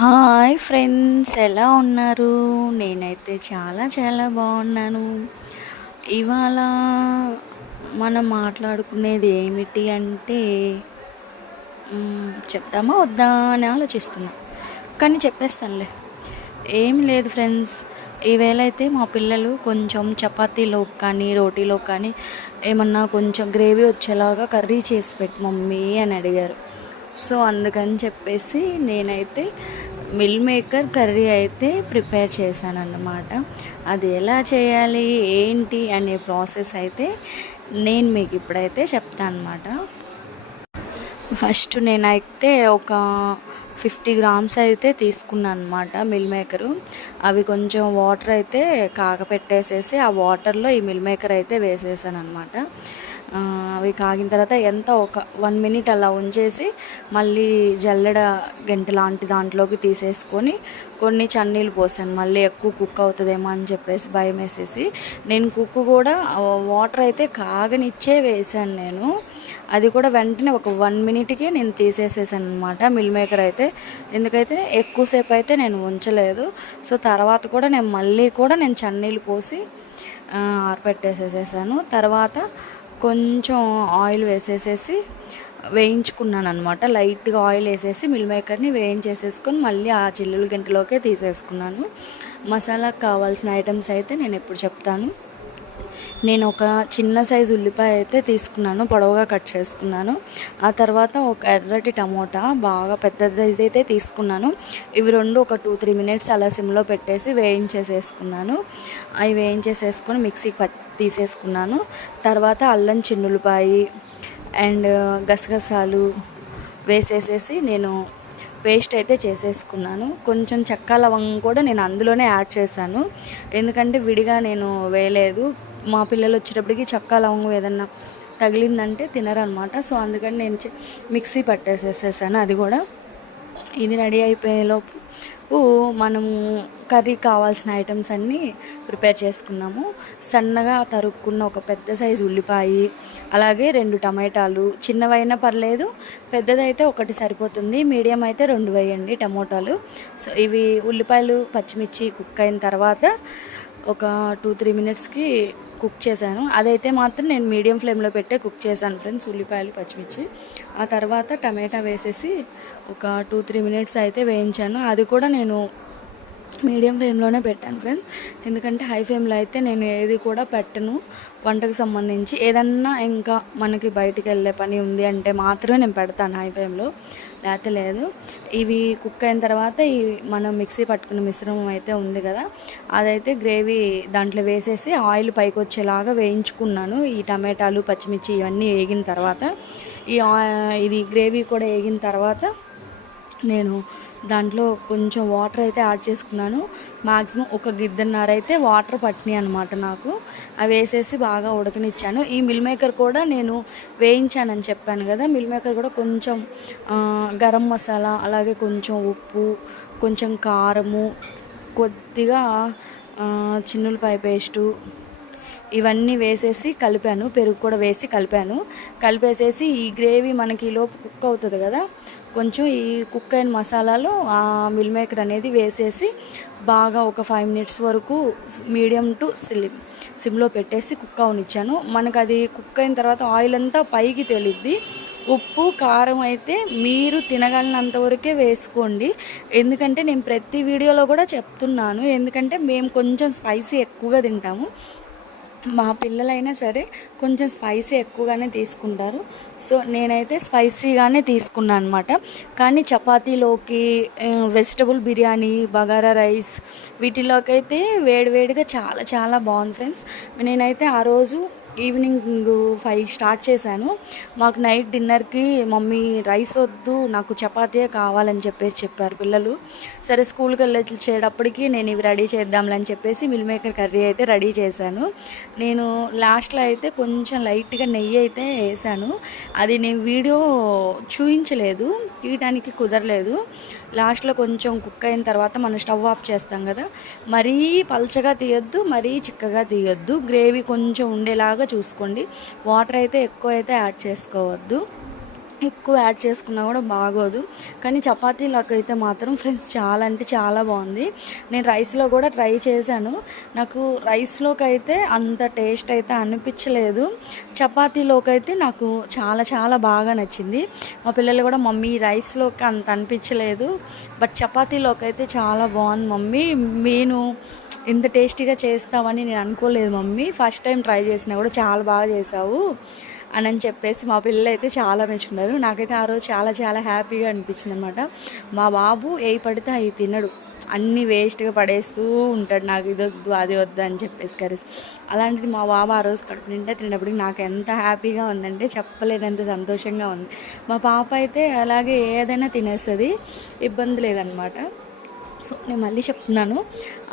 Hi friends, ఎలా ఉన్నారు? నేనైతే చాలా చాలా బాగున్నాను. ఇవాళ మనం మాట్లాడుకునేది ఏమిటి అంటే చెప్దామా వద్దా అని ఆలోచిస్తున్నా, కానీ చెప్పేస్తానులే. ఏం లేదు ఫ్రెండ్స్, ఈవేళ అయితే మా పిల్లలు కొంచెం చపాతీలోకి కానీ రోటీలోకి కానీ ఏమన్నా కొంచెం గ్రేవీ వచ్చేలాగా కర్రీ చేసి పెట్టు మమ్మీ అని అడిగారు. సో అందుకని చెప్పేసి నేనైతే మిల్ మేకర్ కర్రీ అయితే ప్రిపేర్ చేశాను అన్నమాట. అది ఎలా చేయాలి ఏంటి అనే ప్రాసెస్ అయితే నేను మీకు ఇప్పుడైతే చెప్తాను అన్నమాట. ఫస్ట్ నేనైతే ఒక 50 గ్రామ్స్ అయితే తీసుకున్నాను అనమాట మిల్ మేకరు. అవి కొంచెం వాటర్ అయితే కాగపెట్టేసేసి ఆ వాటర్లో ఈ మిల్ మేకర్ అయితే వేసేసాను అనమాట. అవి కాగిన తర్వాత ఒక 1 మినిట్ అలా ఉంచేసి మళ్ళీ జల్లెడ గంట లాంటి దాంట్లోకి తీసేసుకొని కొన్ని చన్నీళ్ళు పోసాను. మళ్ళీ ఎక్కువ కుక్ అవుతుందేమో అని చెప్పేసి భయం వేసేసి నేను కుక్ కూడా వాటర్ అయితే కాగనిచ్చే వేసాను నేను. అది కూడా వెంటనే ఒక 1 మినిట్కి నేను తీసేసేసాను అనమాట మిల్ మేకర్ అయితే. ఎందుకైతే ఎక్కువసేపు అయితే నేను ఉంచలేదు. సో తర్వాత కూడా నేను చన్నీళ్ళు పోసి ఆరపెట్టేసేసాను. తర్వాత కొంచెం ఆయిల్ వేసేసేసి వేయించుకున్నాను అనమాట. లైట్గా ఆయిల్ వేసేసి మిల్ మేకర్ని వేయించేసేసుకొని మళ్ళీ ఆ చిల్లుల గంటలోకే తీసేసుకున్నాను. మసాలాకు కావాల్సిన ఐటమ్స్ అయితే నేను ఎప్పుడు చెప్తాను. నేను ఒక చిన్న సైజు ఉల్లిపాయ అయితే తీసుకున్నాను, పొడవుగా కట్ చేసుకున్నాను. ఆ తర్వాత ఒక ఎర్రటి టమోటా బాగా పెద్దది అయితే తీసుకున్నాను. ఇవి రెండు ఒక 2-3 మినిట్స్ అలా సిమ్లో పెట్టేసి వేయించేసేసుకున్నాను. అవి వేయించేసేసుకొని మిక్సీకి తీసేసుకున్నాను. తర్వాత అల్లం చిన్నులపాయి అండ్ గసగసాలు వేసేసేసి నేను పేస్ట్ అయితే చేసేసుకున్నాను. కొంచెం చెక్క లవంగం కూడా నేను అందులోనే యాడ్ చేశాను, ఎందుకంటే విడిగా నేను వేయలేదు. మా పిల్లలు వచ్చేటప్పటికి చెక్క లవంగం ఏదన్నా తగిలిందంటే తినరనమాట. సో అందుకని నేను మిక్సీ పట్టేసేసేసాను. అది కూడా ఇది రెడీ అయిపోయేలోపు మనము కర్రీకి కావాల్సిన ఐటమ్స్ అన్నీ ప్రిపేర్ చేసుకున్నాము. సన్నగా తరుక్కున్న ఒక పెద్ద సైజు ఉల్లిపాయ, అలాగే 2 టమాటాలు, చిన్నవైనా పర్లేదు, పెద్దదైతే ఒకటి సరిపోతుంది, మీడియం అయితే 2 వేయండి టమోటాలు. సో ఇవి ఉల్లిపాయలు పచ్చిమిర్చి కుక్ అయిన తర్వాత ఒక 2-3 మినిట్స్కి కుక్ చేశాను. అదైతే మాత్రం నేను మీడియం ఫ్లేమ్లో పెట్టే కుక్ చేశాను ఫ్రెండ్స్, ఉల్లిపాయలు పచ్చిమిర్చి. ఆ తర్వాత టమాటా వేసేసి ఒక 2-3 మినిట్స్ అయితే వేయించాను. అది కూడా నేను మీడియం ఫ్లేమ్లోనే పెట్టాను ఫ్రెండ్స్, ఎందుకంటే హై ఫ్లేమ్లో అయితే నేను ఏది కూడా పెట్టను. వంటకు సంబంధించి ఏదన్నా ఇంకా మనకి బయటికి వెళ్ళే పని ఉంది అంటే మాత్రమే నేను పెడతాను హై ఫ్లేమ్లో, లేకపోతే లేదు. ఇవి కుక్ అయిన తర్వాత ఈ మనం మిక్సీ పట్టుకున్న మిశ్రమం అయితే ఉంది కదా, అదైతే గ్రేవీ దాంట్లో వేసేసి ఆయిల్ పైకి వచ్చేలాగా వేయించుకున్నాను. ఈ టమాటాలు పచ్చిమిర్చి ఇవన్నీ వేగిన తర్వాత ఇది గ్రేవీ కూడా వేగిన తర్వాత నేను దాంట్లో కొంచెం వాటర్ అయితే యాడ్ చేసుకున్నాను. మ్యాక్సిమం ఒక గిద్దన్నర అయితే వాటర్ పట్టినాయి అనమాట నాకు. అవి వేసేసి బాగా ఉడకనిచ్చాను. ఈ మిల్ మేకర్ కూడా నేను వేయించానని చెప్పాను కదా, మిల్ మేకర్ కూడా కొంచెం గరం మసాలా, అలాగే కొంచెం ఉప్పు, కొంచెం కారము, కొద్దిగా చిన్నులపాయ పేస్టు ఇవన్నీ వేసేసి కలిపాను. పెరుగు కూడా వేసి కలిపేసేసి ఈ గ్రేవీ మనకి లోపు కుక్ అవుతుంది కదా, కొంచెం ఈ కుక్ అయిన మసాలాలో ఆ మిల్ మేకర్ అనేది వేసేసి బాగా ఒక 5 మినిట్స్ వరకు మీడియం టు సిమ్లో పెట్టేసి కుక్ అవనిచ్చాను. మనకు అది కుక్ అయిన తర్వాత ఆయిల్ అంతా పైకి తేలిద్ది. ఉప్పు కారం అయితే మీరు తినగలిగినంత వరకే వేసుకోండి, ఎందుకంటే నేను ప్రతి వీడియోలో కూడా చెప్తున్నాను. ఎందుకంటే మేము కొంచెం స్పైసీ ఎక్కువగా తింటాము, మా పిల్లలైనా సరే కొంచెం స్పైసీ ఎక్కువగానే తీసుకుంటారు. సో నేనైతే స్పైసీగానే తీసుకున్నాను అనమాట. కానీ చపాతీలోకి, వెజిటబుల్ బిర్యానీ, బగారా రైస్ వీటిలోకి అయితే వేడివేడిగా చాలా చాలా బాగుంది ఫ్రెండ్స్. నేనైతే ఆ రోజు ఈవినింగ్ 5 స్టార్ట్ చేశాను. మాకు నైట్ డిన్నర్కి మమ్మీ రైస్ వద్దు, నాకు చపాతీయే కావాలని చెప్పారు పిల్లలు. సరే స్కూల్కి వచ్చేటప్పటికి నేను ఇవి రెడీ చేద్దాంలని చెప్పేసి మిల్ మేకర్ కర్రీ అయితే రెడీ చేశాను. నేను లాస్ట్లో అయితే కొంచెం లైట్గా నెయ్యి అయితే వేసాను. అది నేను వీడియో చూపించలేదు, తీయడానికి కుదరలేదు. లాస్ట్లో కొంచెం కుక్ అయిన తర్వాత మనం స్టవ్ ఆఫ్ చేస్తాం కదా, మరీ పల్చగా తీయొద్దు, మరీ చిక్కగా తీయొద్దు, గ్రేవీ కొంచెం ఉండేలాగా చూసుకోండి. వాటర్ అయితే ఎక్కువ అయితే యాడ్ చేసుకోవద్దు. ఎక్కువ యాడ్ చేసుకున్నా కూడా బాగోదు. కానీ చపాతీలోకి అయితే మాత్రం ఫ్రెండ్స్ చాలా అంటే చాలా బాగుంది. నేను రైస్లో కూడా ట్రై చేశాను. నాకు రైస్లోకి అయితే అంత టేస్ట్ అయితే అనిపించలేదు. చపాతీలోకి అయితే నాకు చాలా చాలా బాగా నచ్చింది. మా పిల్లలు కూడా మమ్మీ రైస్లోకి అంత అనిపించలేదు, బట్ చపాతీలోకి అయితే చాలా బాగుంది మమ్మీ, నేను ఇంత టేస్టీగా చేస్తామని నేను అనుకోలేదు మమ్మీ, ఫస్ట్ టైం ట్రై చేసినా కూడా చాలా బాగా చేసావు అని చెప్పేసి మా పిల్లలు అయితే చాలా మెచ్చుకున్నారు. నాకైతే ఆ రోజు చాలా చాలా హ్యాపీగా అనిపించింది అనమాట. మా బాబు ఏ పడితే అవి తినడు, అన్నీ వేస్ట్గా పడేస్తూ ఉంటాడు, నాకు ఇది వద్దు అది వద్దు అని చెప్పేసి కర్రీస్. అలాంటిది మా బాబు ఆ రోజు కడుపు నిండా తినేటప్పటికి నాకు ఎంత హ్యాపీగా ఉందంటే చెప్పలేనంత సంతోషంగా ఉంది. మా పాప అయితే అలాగే ఏదైనా తినేస్తుంది, ఇబ్బంది లేదనమాట. సో నేను మళ్ళీ చెప్తున్నాను,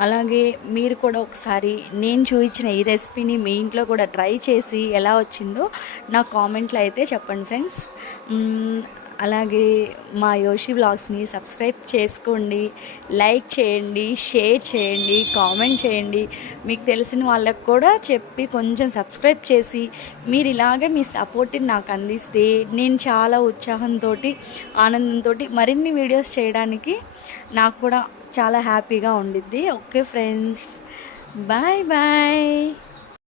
అలాగే మీరు కూడా ఒకసారి నేను చూపించిన ఈ రెసిపీని మీ ఇంట్లో కూడా ట్రై చేసి ఎలా వచ్చిందో నా కామెంట్లో అయితే చెప్పండి ఫ్రెండ్స్. అలాగే మా యోషి వ్లాగ్స్ని సబ్స్క్రైబ్ చేసుకోండి, లైక్ చేయండి, షేర్ చేయండి, కామెంట్ చేయండి. మీకు తెలిసిన వాళ్ళకు కూడా చెప్పి కొంచెం సబ్స్క్రైబ్ చేసి మీరు ఇలాగే మీ సపోర్ట్ని నాకు అందిస్తే నేను చాలా ఉత్సాహంతో ఆనందంతో మరిన్ని వీడియోస్ చేయడానికి నాకు కూడా చాలా హ్యాపీగా ఉండిద్ది. Okay friends, bye bye.